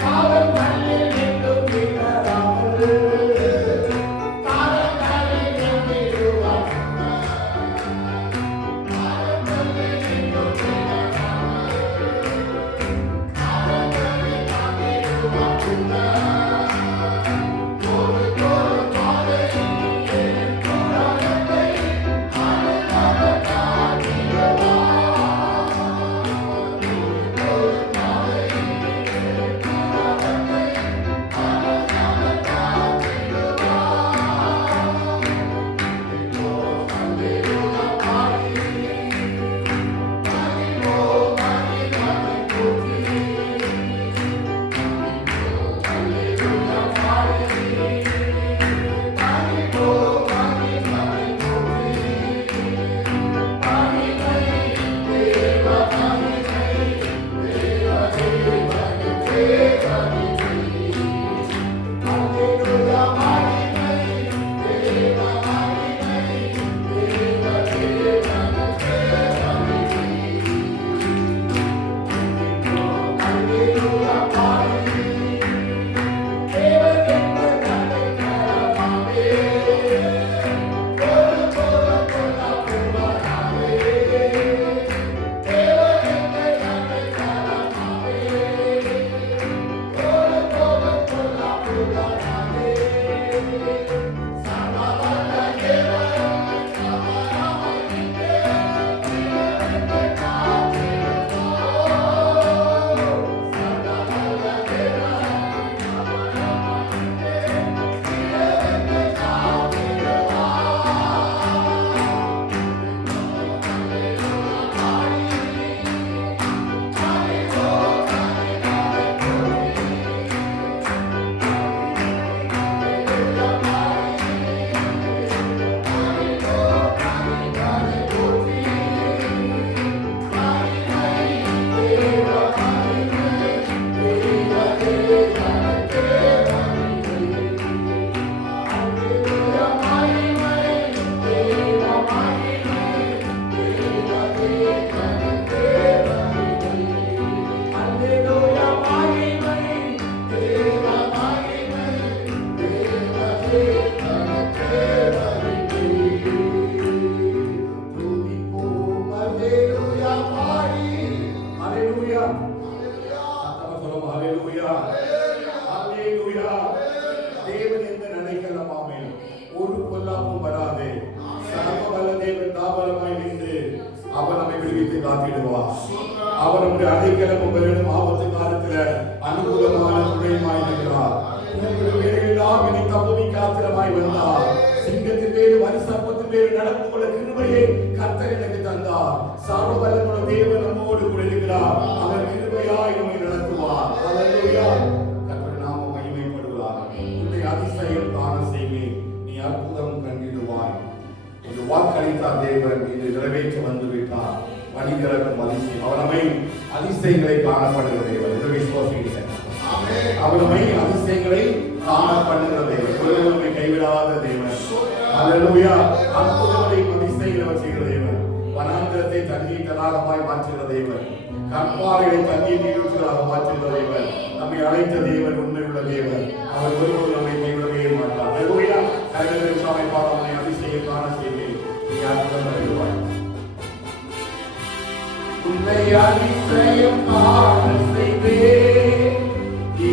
Hallelujah. அதிசயங்களை காணப்படுகிற தேவன் என்று விசுவாசிக்கிறேன். அவர் நம்மை அதிசயங்களை காண பண்ணுகிற தேவன், ஒருவரை கைவிடாத தேவன். அல்லேலூயா. அற்புதங்களை அதிசயங்களை செய்கிற தேவன், வனாந்தரத்தை தண்ணீர் தடாகமாய் மாற்றுகிற தேவன், கற்பாறைகளை தண்ணீர் நீரூற்றுகளாக மாற்றுகிற தேவன், நம்மை அழைத்த தேவன், உண்மையுள்ள தேவன். அவர் ஒருவரும் நம்மை கைவிடவே மாட்டார். அல்லேலூயா. கர்த்தர் சாமி பாதமனை அதிசயம் காண செய்வேன். நீ அற்புதம் அறிவாய். உன்னை அதிசயம் காண செய்வேன். நீ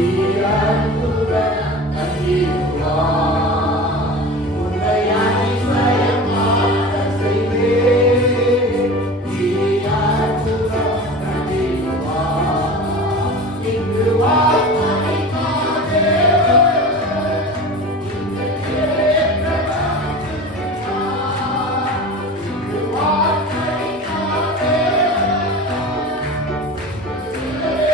அற்புதம் அறிவாய். உன்னை அதிசயம் காண செய்வேன். நீ அற்புதம் அறிவாய். இங்கு வா Yeah.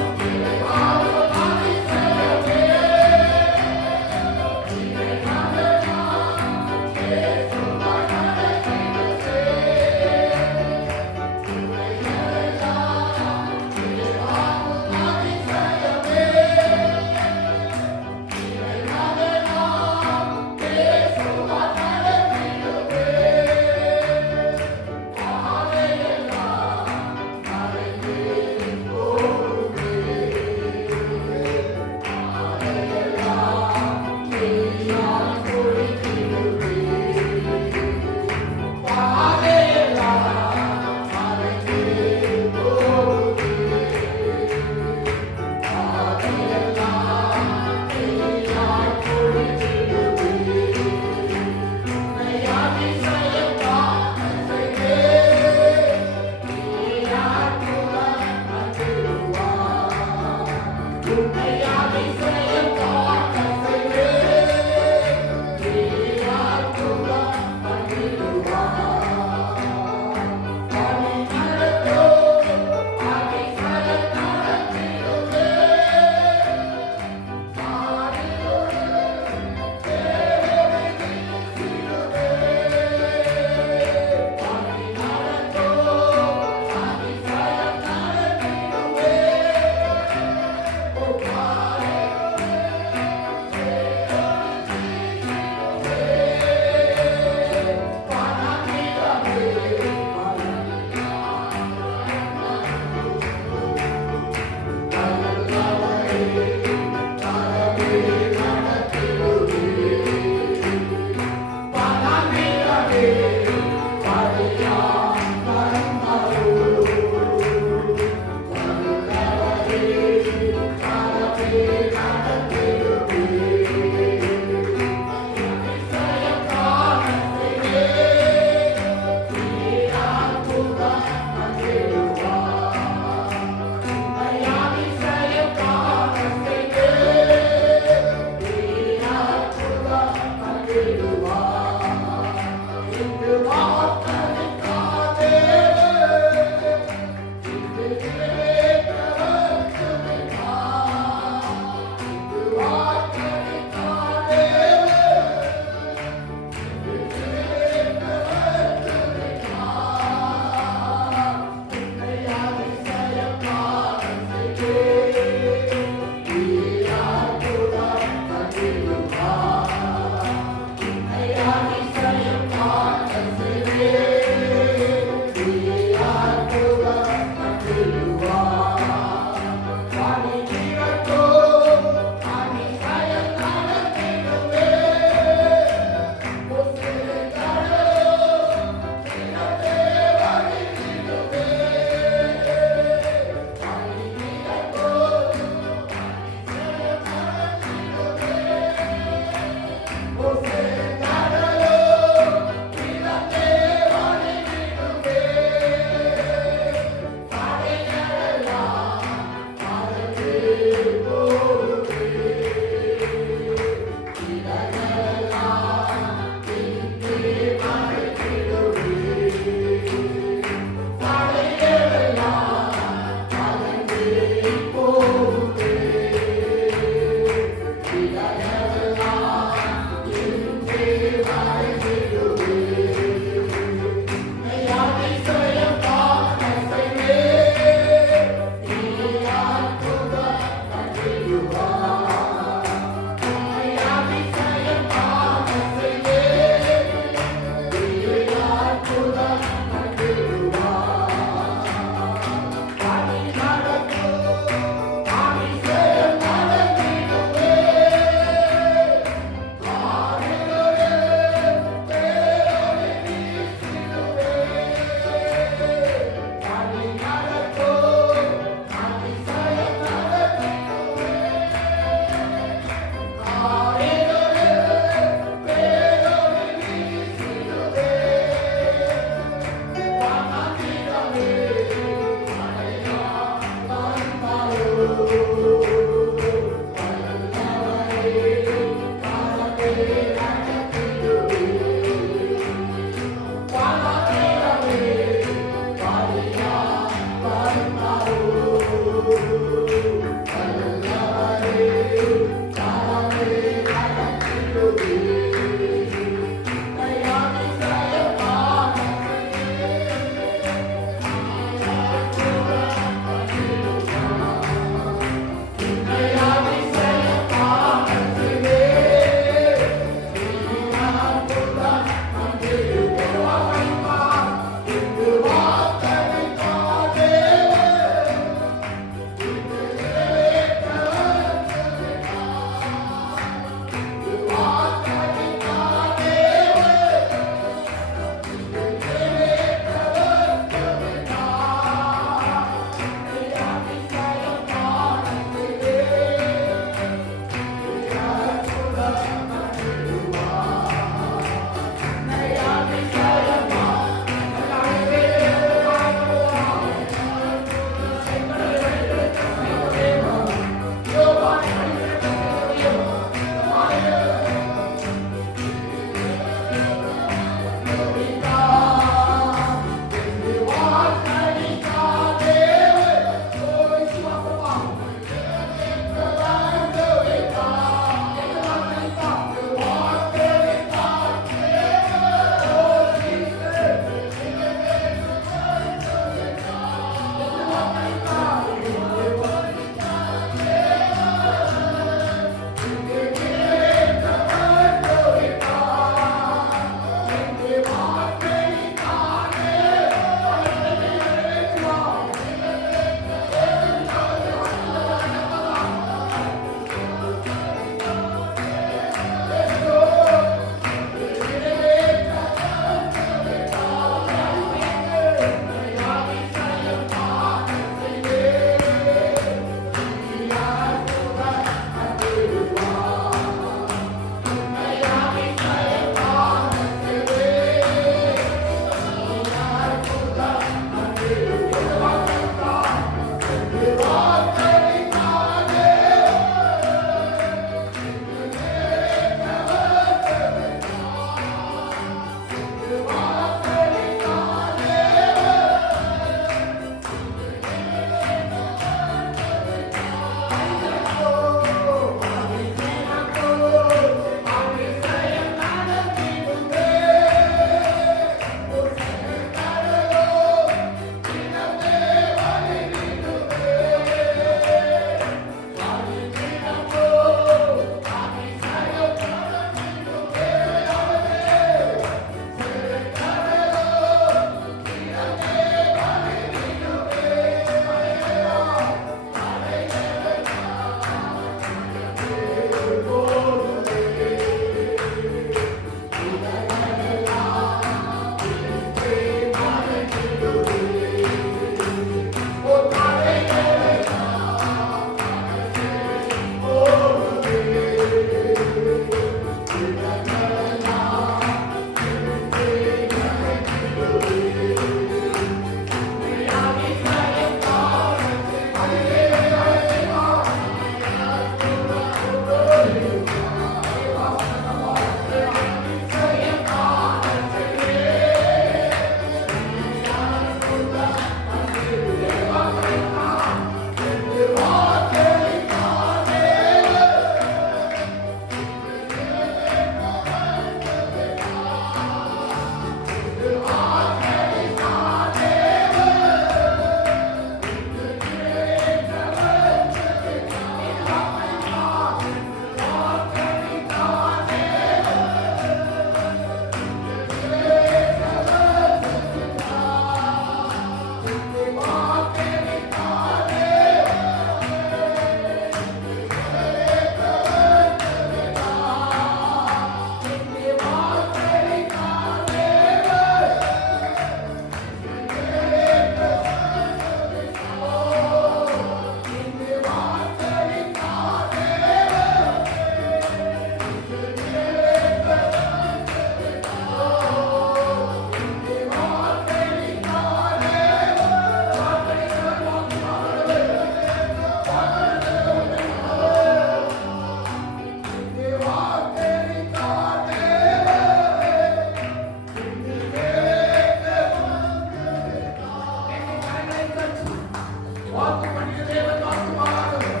வாக்கு பண்ணிய தேவன் வாக்கு மாறாதவர்.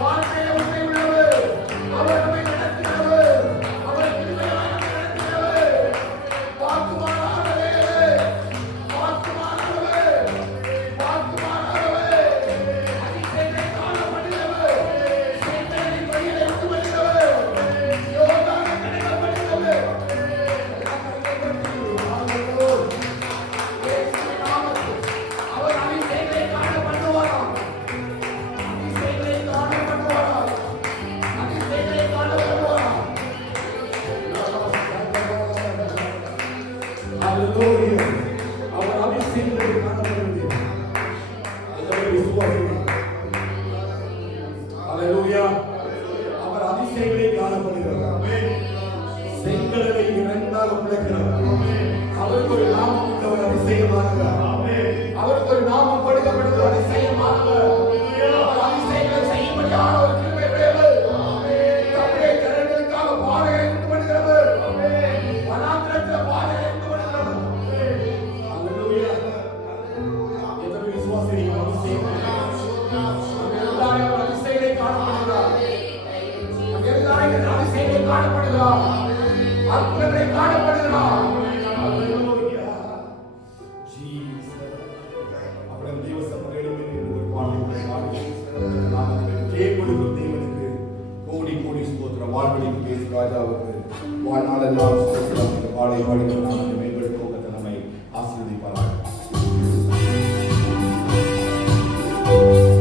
வார்த்தையை உண்மை உள்ளவர். அவர் நம்மை நடத்தினவர். அவர் கிருபையாய் நம்மை நடத்தினவர். வாக்கு மாறாதவர். வாக்கு மாறாதவர். வாக்கு மாறாதவர். அதிசயங்களை காண பண்ணினவர். சேனைகளின் வழியை விட்டு வருகிறவர். யோர்தானை கடக்க பண்ணினவர். இயேசுவின் நாமத்தில் அவர் அதிசயங்களை காண பண்ணுவாராம். அதிசயங்களை காண பண்ணுவாராம். அதிசயங்களை காண பண்ணுவாராம். Hallelujah. அவர் அதிசயங்களை காண பண்ணுவார். அதை விசுவாசிக்கிறேன். Hallelujah. அவர் அதிசயங்களை காண பண்ணுகிறார். செங்கடலை இரண்டாக பிளக்கிறார். அவருக்கு ஒரு நாமம் உள்ளவர் அதிசயமானவர். அவருக்கு ஒரு நாமம் கொடுக்கப்படுவது அதிசயமானவர். அவர் அதிசயங்களை செய்யும்படியான ஒரு கிருபை உடையவர். தம்முடைய ஜனங்களுக்காக பாதைகளை உண்டு பண்ணுகிறவர். வனாந்திரத்தில் பாதைகளை உண்டு பண்ணுகிறவர். Hallelujah. எத்தனை விசுவாசிகள் அதிசயம் எல்லாரும் அதிசயங்களை காணப்படுகிறார். எல்லாரும் அதிசயங்களை காணப்படுகிறார். அற்புதங்களை காணப்படுகிறார். Hallelujah. Jesus. அப்புறம் தேவ சபைகளில் ஒரு பாடலை பாடி நாமத்தில் கேட்கொடுக்கும் தேவனுக்கு கோடி கோடி ஸ்தோத்திரம். வாழ்வழிக்கு பேசு ராஜாவுக்கு வாழ்நாளெல்லாம் ஸ்தோத்திரம். இந்த பாடலை பாடி நாமத்தை மேம்படுத்தும் கர்த்தர் நம்மை ஆசீர்வதிப்பாராக. Thank you.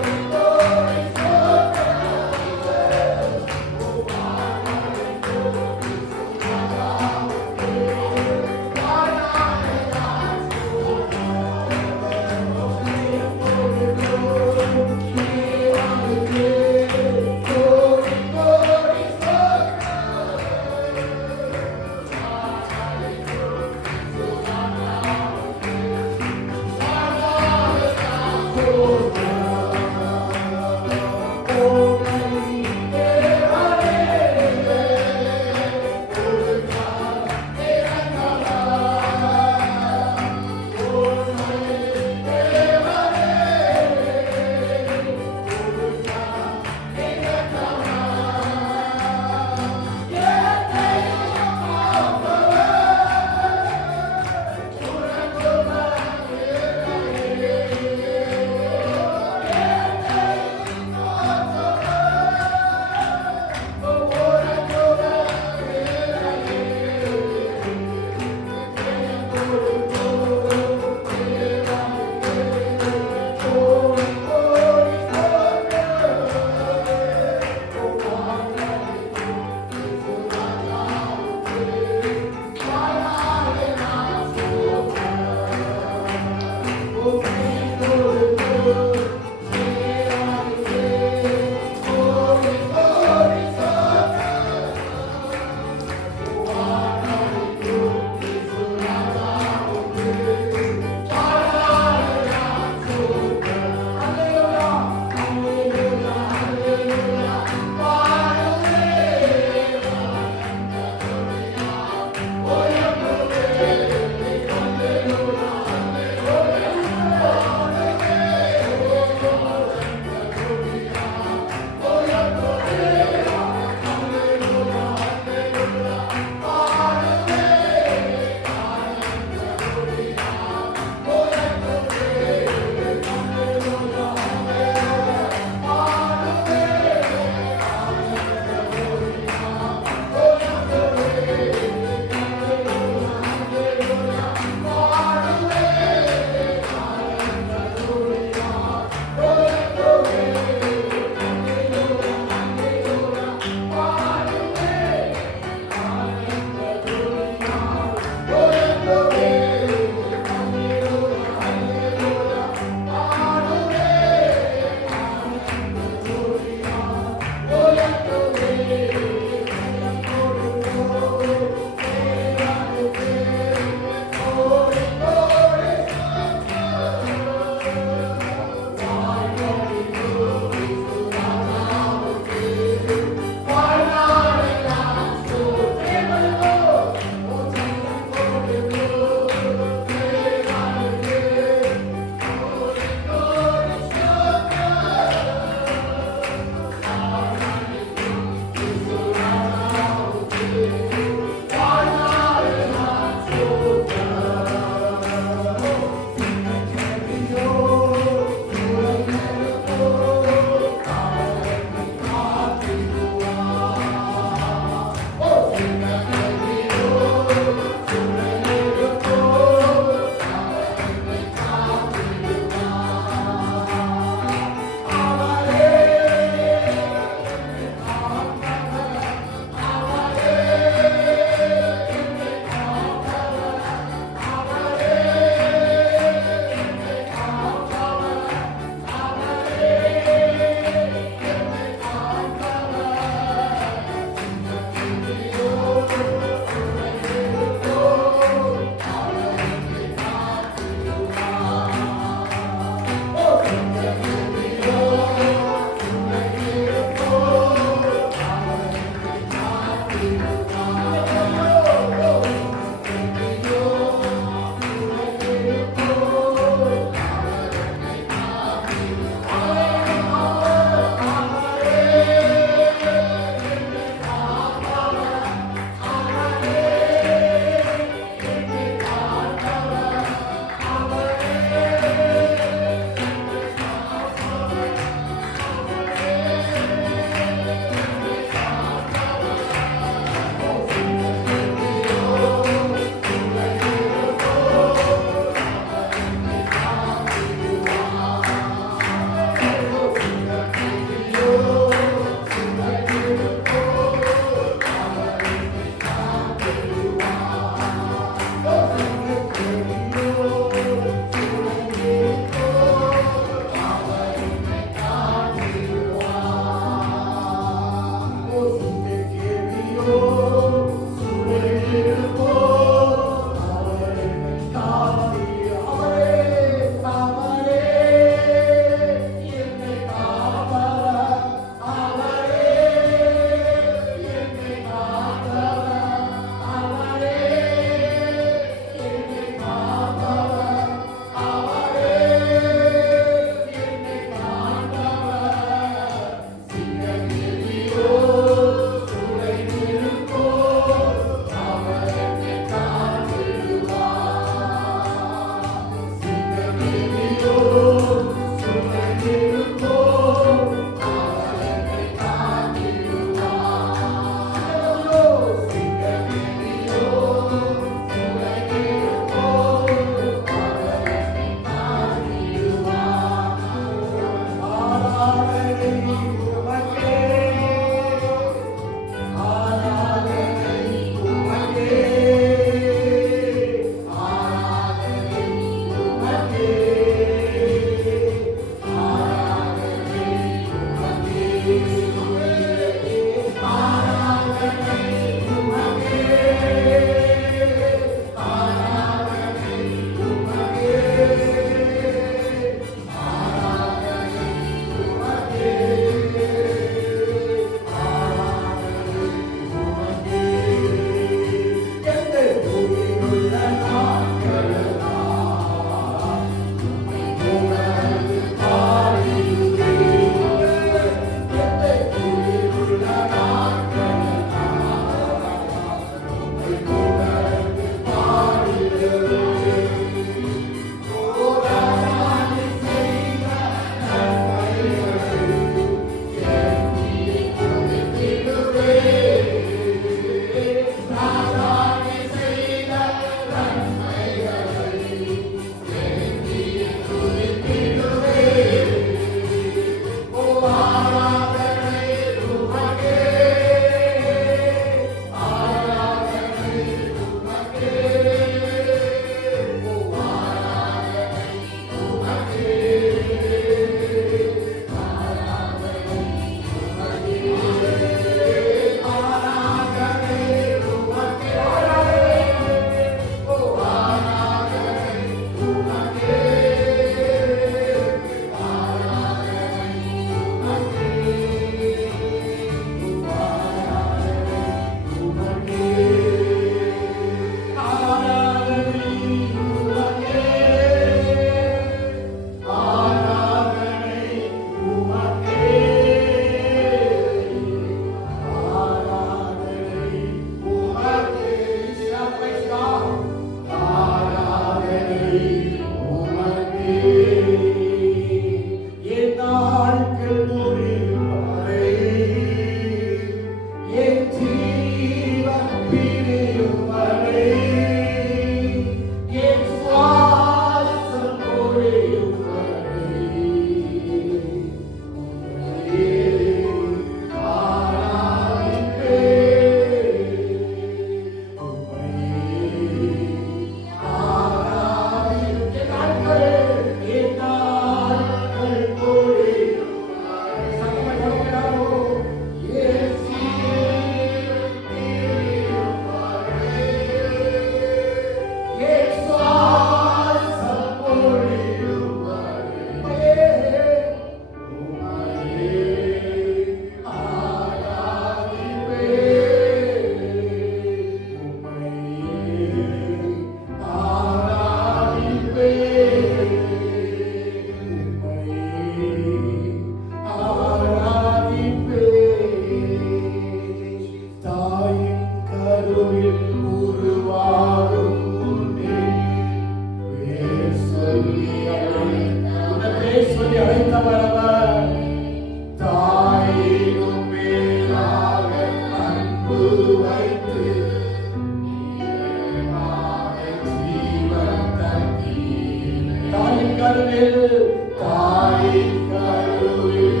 கருவில் தாயின் கருவில்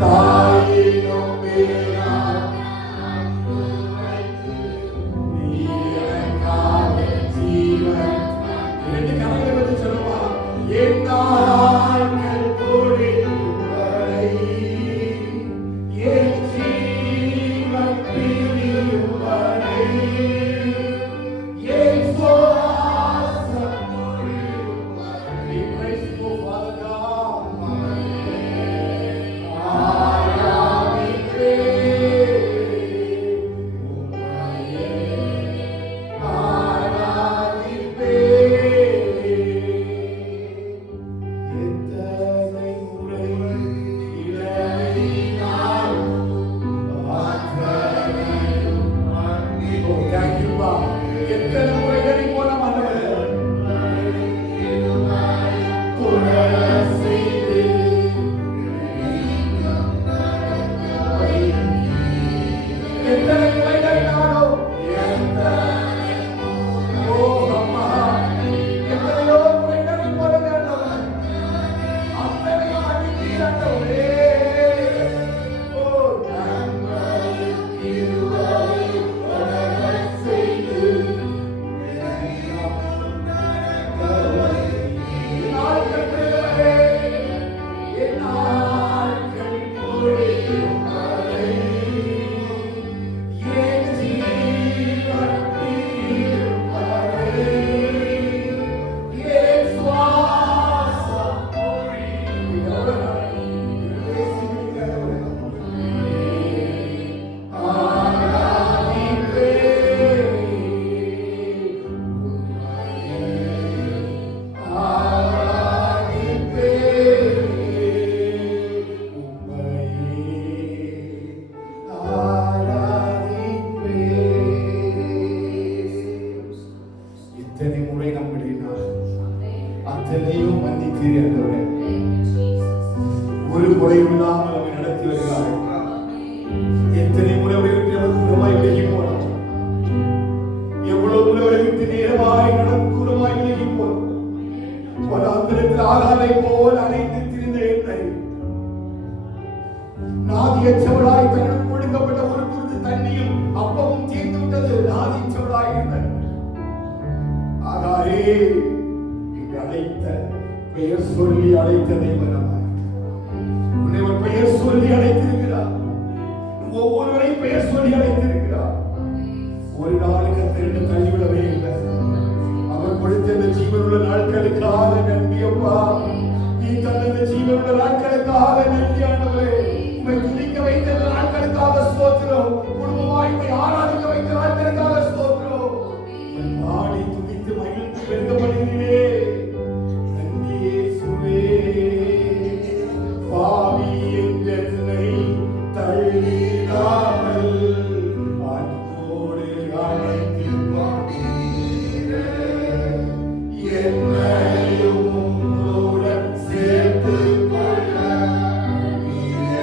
தாயினும் மேலான நீ எனக்காக ஜீவன். இரண்டு கரங்களை வச்சு சொல்லுவா, என் நாட்கள் முடியும் வரை, என் ஜீவன் பிரியும் வரை, என் சுவாசம் முடியும் வரை. We praise you, Father God. ஒரு குறையும் இல்லாமல் நம்மை நடத்தி வருகிறார். எத்தனை முறை அவரை விட்டு அவர் தூரமாய் விலகி போனோம். எவ்வளவு முறை அவரை விட்டு நேரமாய் நடந்து தூரமாய் விலகி போனோம். வனாந்திரத்தில் ஆகாரை போல் அனைத்து திரிந்த என்னை நாதியற்றவளாய் தனக்கு ஒழுங்கப்பட்ட ஒரு துருத்து தண்ணியும் அப்பவும் தீர்ந்து விட்டது. நாதியற்றவளாய் இருந்தேன். ஆகாரே இங்கு அழைத்த பெயர் சொல்லி அழைத்த தேவன் உன்னை ஒரு பெயர் சொல்லி அழைத்திருக்கிறார். ஒவ்வொருவரை பெயர் சொல்லி அழைத்திருக்கிறார். ஒரு நாளுக்கு திரண்டு தள்ளிவிடவே இல்லை. அவர் கொடுத்த இந்த ஜீவனுள்ள நாட்களுக்காக நன்றி அப்பா. நீ தந்த ஜீவனுள்ள நாட்களுக்காக நன்றி ஆண்டவரே. உம்மை துதிக்க வைத்த நாட்களுக்காக ஸ்தோத்திரம். குடும்பமாய் உம்மை ஆராதிக்க வைத்த நாட்களுக்காக ஸ்தோத்திரம். பாடி துதித்து மகிழ்ந்து பெருகப்படுகிறீரே. நன்றி இயேசுவே. பாவி என்னை தள்ளிடாமல் அன்போடு அழைத்து பாடுகிறீரே. என்னையும் உம்முடன் சேர்த்துக் கொள்ள நீரே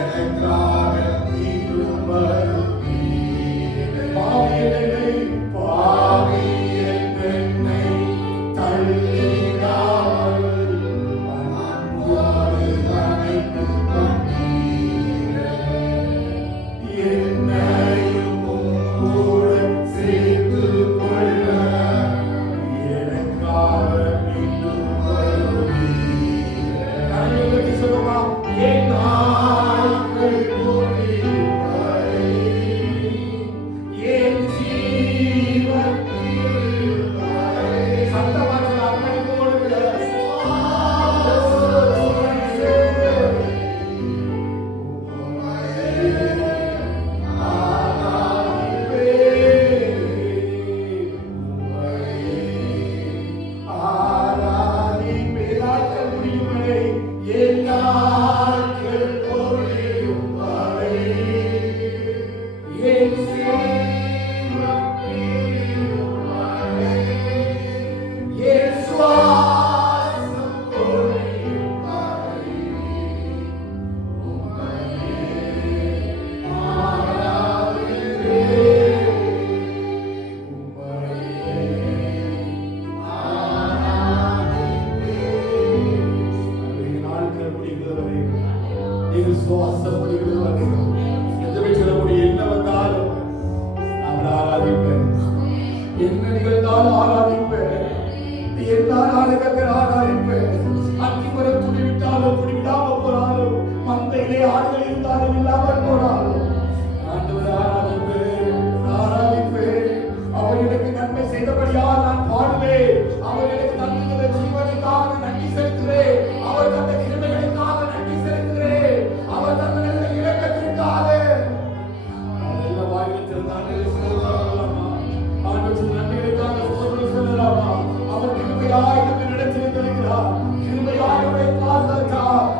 நீங்கள் சுவாசம் பண்ணுகிறது எந்த சொல்லக்கூடிய என்ன வந்தாலும் நான் ஆராதிப்பேன், என்ன நிகழ்ந்தாலும் ஆராதிப்பேன், என்ன ஆராதகர்கள் ஆராதிப்பேன். அக்கிமரம் துணிவிட்டாலும் துணிவிடாம போனாலும், மந்தையிலே ஆடுகள் இருந்தாலும் இல்லாமல் போனாலும் ஆண்டவர் ஆராதிப்பேன், ஆராதிப்பேன். அவர் எனக்கு நன்மை செய்தபடியால் நான் பாடுவேன். அவர் எனக்கு தந்த ஜீவனுக்காக நன்றி செலுத்துகிறேன். அவர் தந்த கிருபைகளுக்காக நன்றி செலுத்துகிறேன். அவர் தந்த இரக்கத்திற்காக நல்ல வாயிலில் சொல்லலாமா? ஆண்டவர் நன்மைகளுக்காக சொல்லலாமா? அவர் கிருபையாய் நம்மை நடத்தி வருகிறார். கிருபையாய் நம்மை பாதுகாத்தார்.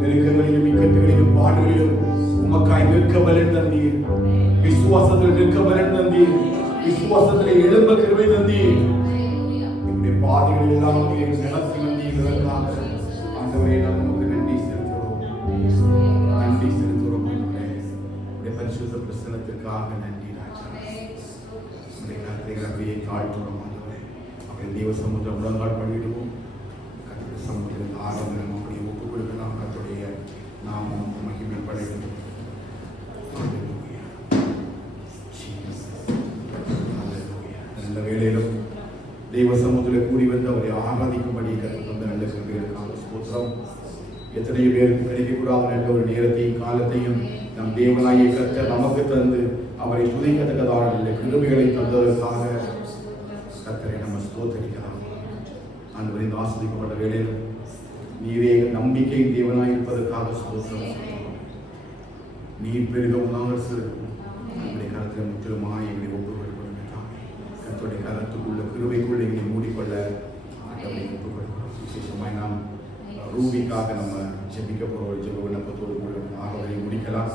நெருக்கங்களிலும் இக்கட்டுகளிலும் பாடுகளிலும் உமக்காய் நிற்க பலன் தந்தீர். விசுவாசத்தில் நிற்க பலன் தந்தீர். விசுவாசத்தில் எழும்ப கிருபை தந்தீர். இப்படி பாதைகள் எல்லாம் நடத்தி வந்தீர்களுக்காக ஆண்டவரே நமக்கு நன்றி செலுத்துகிறோம். நன்றி செலுத்துகிறோம். உடைய பரிசுத்த பிரசன்னத்திற்காக நன்றி ராஜா. உடைய கருத்தைகள் அப்படியே தாழ்த்துகிறோம். ஆண்டவரே அப்படி தெய்வ சமுத்திரம் முழங்கால் பண்ணிவிடுவோம். கத்திர சமுத்திரத்தில் ஆரம்பம் அப்படியே ஒப்பு கொடுக்கலாம். கத்துடைய நாமம் மகிமைப்படையும். நல்ல வேளையிலும் தெய்வ சமூகத்தில் கூடி வந்து அவரை ஆராதிக்கும்படி கற்றுக் வந்த நல்ல கிருபைகளுக்காக ஸ்தோத்திரம். எத்தனை பேருக்கு கிடைக்கக்கூடாத நல்ல ஒரு நேரத்தையும் காலத்தையும் நம் தேவனாகிய கர்த்தர் நமக்கு தந்து அவரை துதிக்கத்தக்கதான நல்ல கிருபைகளை தந்ததற்காக கர்த்தரை நம்ம ஸ்தோத்தரிக்கலாம். ஆண்டவரை ஆஸ்வதிக்கப்பட்ட வேளையில் நீரே நம்பிக்கை தேவனாய் இருப்பதற்காக ஸ்தோத்திரம். நீர் பெருகவும் நாங்கள் சிறுக்கும் நம்முடைய கருத்தை முற்றிலுமாய் எங்களை ஒப்புக்கொள்ள கர்த்தருடைய கருத்துக்குள்ள கிருபைக்குள்ள எங்களை மூடிக்கொள்ள ஆண்டவரை ஒப்புக்கொள்கிறோம். விசேஷமாய் நாம் ரூபிக்காக நம்ம ஜெபிக்க போகிற ஒரு ஜெப விண்ணப்பத்தோடு கூட ஆர்வத்தை முடிக்கலாம்.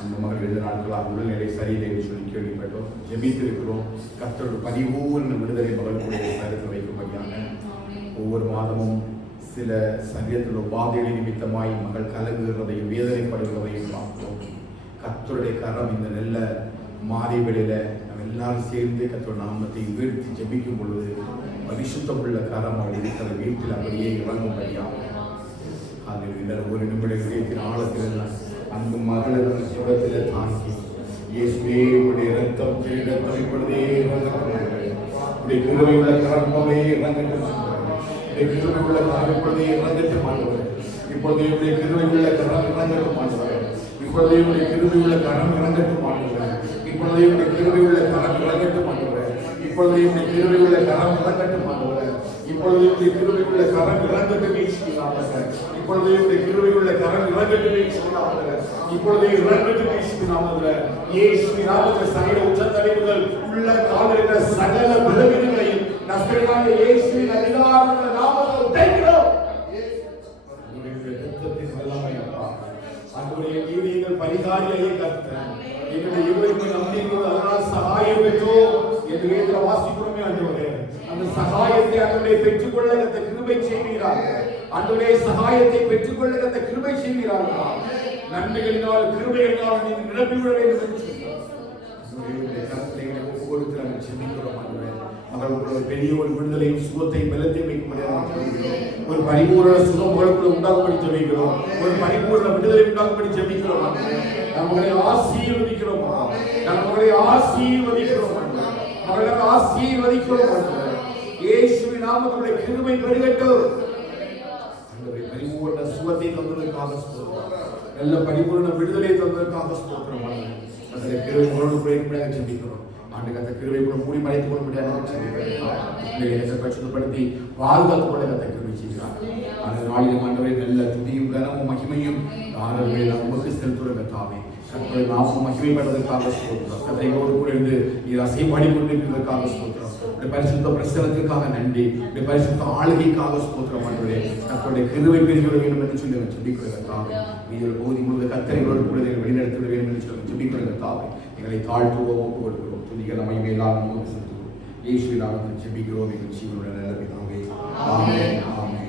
அந்த மகள் 2 நாட்களாக உடல்நிலை சரியில்லை என்று சொல்லி கேள்விப்பட்டோம். ஜெபித்திருக்கிறோம். கர்த்தரோட பரிபூர்ண விடுதலை மகள் கூட கருத்து வைக்கும்படியாக ஒவ்வொரு மாதமும் சில சரீரத்தில் உபாதைகளை நிமித்தமாய் மகள் கலங்குகிறதையும் வேதனைப்படுகிறதையும் பார்க்கிறோம். கர்த்தருடைய கரம் இந்த நல்ல மாறிவெளியில நம்ம எல்லாரும் சேர்ந்து கர்த்தருடைய நாமத்தை வீழ்த்தி ஜெபிக்கும் பொழுது பரிசுத்தமுள்ள கரம் அவள் இருக்கிற வீட்டில் அப்படியே இறங்கும்படியாக அதில் எல்லாரும் ஒரு நிமிடத்தில் ஆழத்தில் அந்த மகளை சுகத்தில் தாங்கி இயேசுவே உடைய ரத்தம் ரத்தம் இப்பொழுதே இறங்கட்டும். கிருபை உள்ள கரம்பவே இறங்கட்டும். கிருபை உள்ள கரம் இப்பொழுதே இறங்கட்டும் ஆண்டவரே. இப்பொழுதே உடைய கிருபை உள்ள கரம் இறங்கட்டும் ஆண்டவரே. இப்பொழுதே உடைய கிருபை உள்ள கரம் இறங்கட்டும் ஆண்டவரே. இப்பொழுதே உடைய கிருபை உள்ள கரம் இறங்கட்டும் ஆண்டவரே. இப்பொழுதே உடைய கிருபை உள்ள கரம் இறங்கட்டும் ஆண்டவரே. இப்பொழுதே உடைய கிருபை உள்ள கரம் இறங்கட்டும் இயேசுவின் இப்பொழுதே உடைய கிருபை உள்ள கரம் இறங்கட்டும் இயேசுவின் நாமத்திலே. இப்பொழுதே இறங்கட்டும் இயேசுவின் நாமத்திலே. இயேசுவின் நாமத்திலே சகல உச்சந்தலைமுதல் உள்ள காலிருக்கிற சகல பலவீனங்களையும் நஸ்ரேனான இயேசுவின் அதிகாரமுள்ள நாமத்தில் உடைக்கிறோம். உம்முடைய இரத்தத்தின் வல்லமை அப்பா. ஆண்டவரே நீதியின் பரிகாரியை கர்த்தர் எங்களுடைய இருவருக்கு நம்பிக்கையோடு அதனால் சகாயம் பெற்றோம் என்று வேதத்தில் வாசிக்கிறோமே ஆண்டவரே. அந்த சகாயத்தை ஆண்டவரே பெற்றுக்கொள்ள அந்த கிருபை செய்வீராக. ஆண்டவரே சகாயத்தை பெற்றுக்கொள்ள அந்த கிருபை செய்வீராக. நன்மைகளினால் கிருபையினால் நீ நிரப்பிவிட வேண்டும் என்று பெரிய ஒரு விடுதலையும் சுகத்தையும் பலத்தையும் வைக்கும் ஒரு பரிபூர்ண சுகம் உங்களுக்குள்ள உண்டாகும்படி ஜெபிக்கிறோம். ஒரு பரிபூர்ண விடுதலை உண்டாகும்படி ஜெபிக்கிறோம். நம்மளை ஆசீர்வதிக்கிறோம். நம்மளை ஆசீர்வதிக்கிறோம். மகளை ஆசீர்வதிக்கிறோம். இயேசுவின் நாமத்திலே கிருபை பெருகட்டும். பரிபூர்ண சுகத்தை தந்ததற்காக ஸ்தோத்திரம். நல்ல பரிபூர்ண விடுதலை தந்ததற்காக ஸ்தோத்திரம். அதில் கிருபை உங்களோடு ஜெபிக்கிறோம். ஆண்டு கத்த கிருபை கூட மூடி மறைத்து கொள்ள முடியாது பரிசுத்தப்படுத்தி பாதுகாத்து கொள்ள கத்த கிருபை செய்கிறார். அந்த நாளிலும் ஆண்டவரை நல்ல துதியும் கனமும் மகிமையும் ஆண்டவரே நமக்கு செலுத்துகிற கத்தாவே கர்த்தரை நாமும் மகிமைப்பட்டதற்காக ஸ்தோத்திரம். கத்தையோடு கூட இருந்து நீர் அசைப்பாடி கொண்டிருக்கிறதற்காக ஸ்தோத்திரம். பரிசுத்த பிரசனத்திற்காக நன்றி. பரிசுத்த ஆளுகைக்காக ஸ்தோத்திரம். ஆண்டவரே கர்த்தருடைய கிருபை பெருகிவிட வேண்டும் என்று சொல்லி ஜெபிக்கிறதற்காக நீங்கள் பகுதி முழுவதும் கர்த்தரையோடு கூட வழிநடத்திவிட வேண்டும் என்று சொல்லி ஜெபிக்கிறதற்காக எங்களை தாழ்த்துவோம் ஒப்பு கொடுக்கிறோம். துதிக்கிற மகிமையெல்லாம் செலுத்துவோம். இயேசுவின் நாமத்தில் ஜெபிக்கிறோம். எங்கள் ஜீவனுடைய நல்ல பிதாவே. ஆமென். ஆமென்.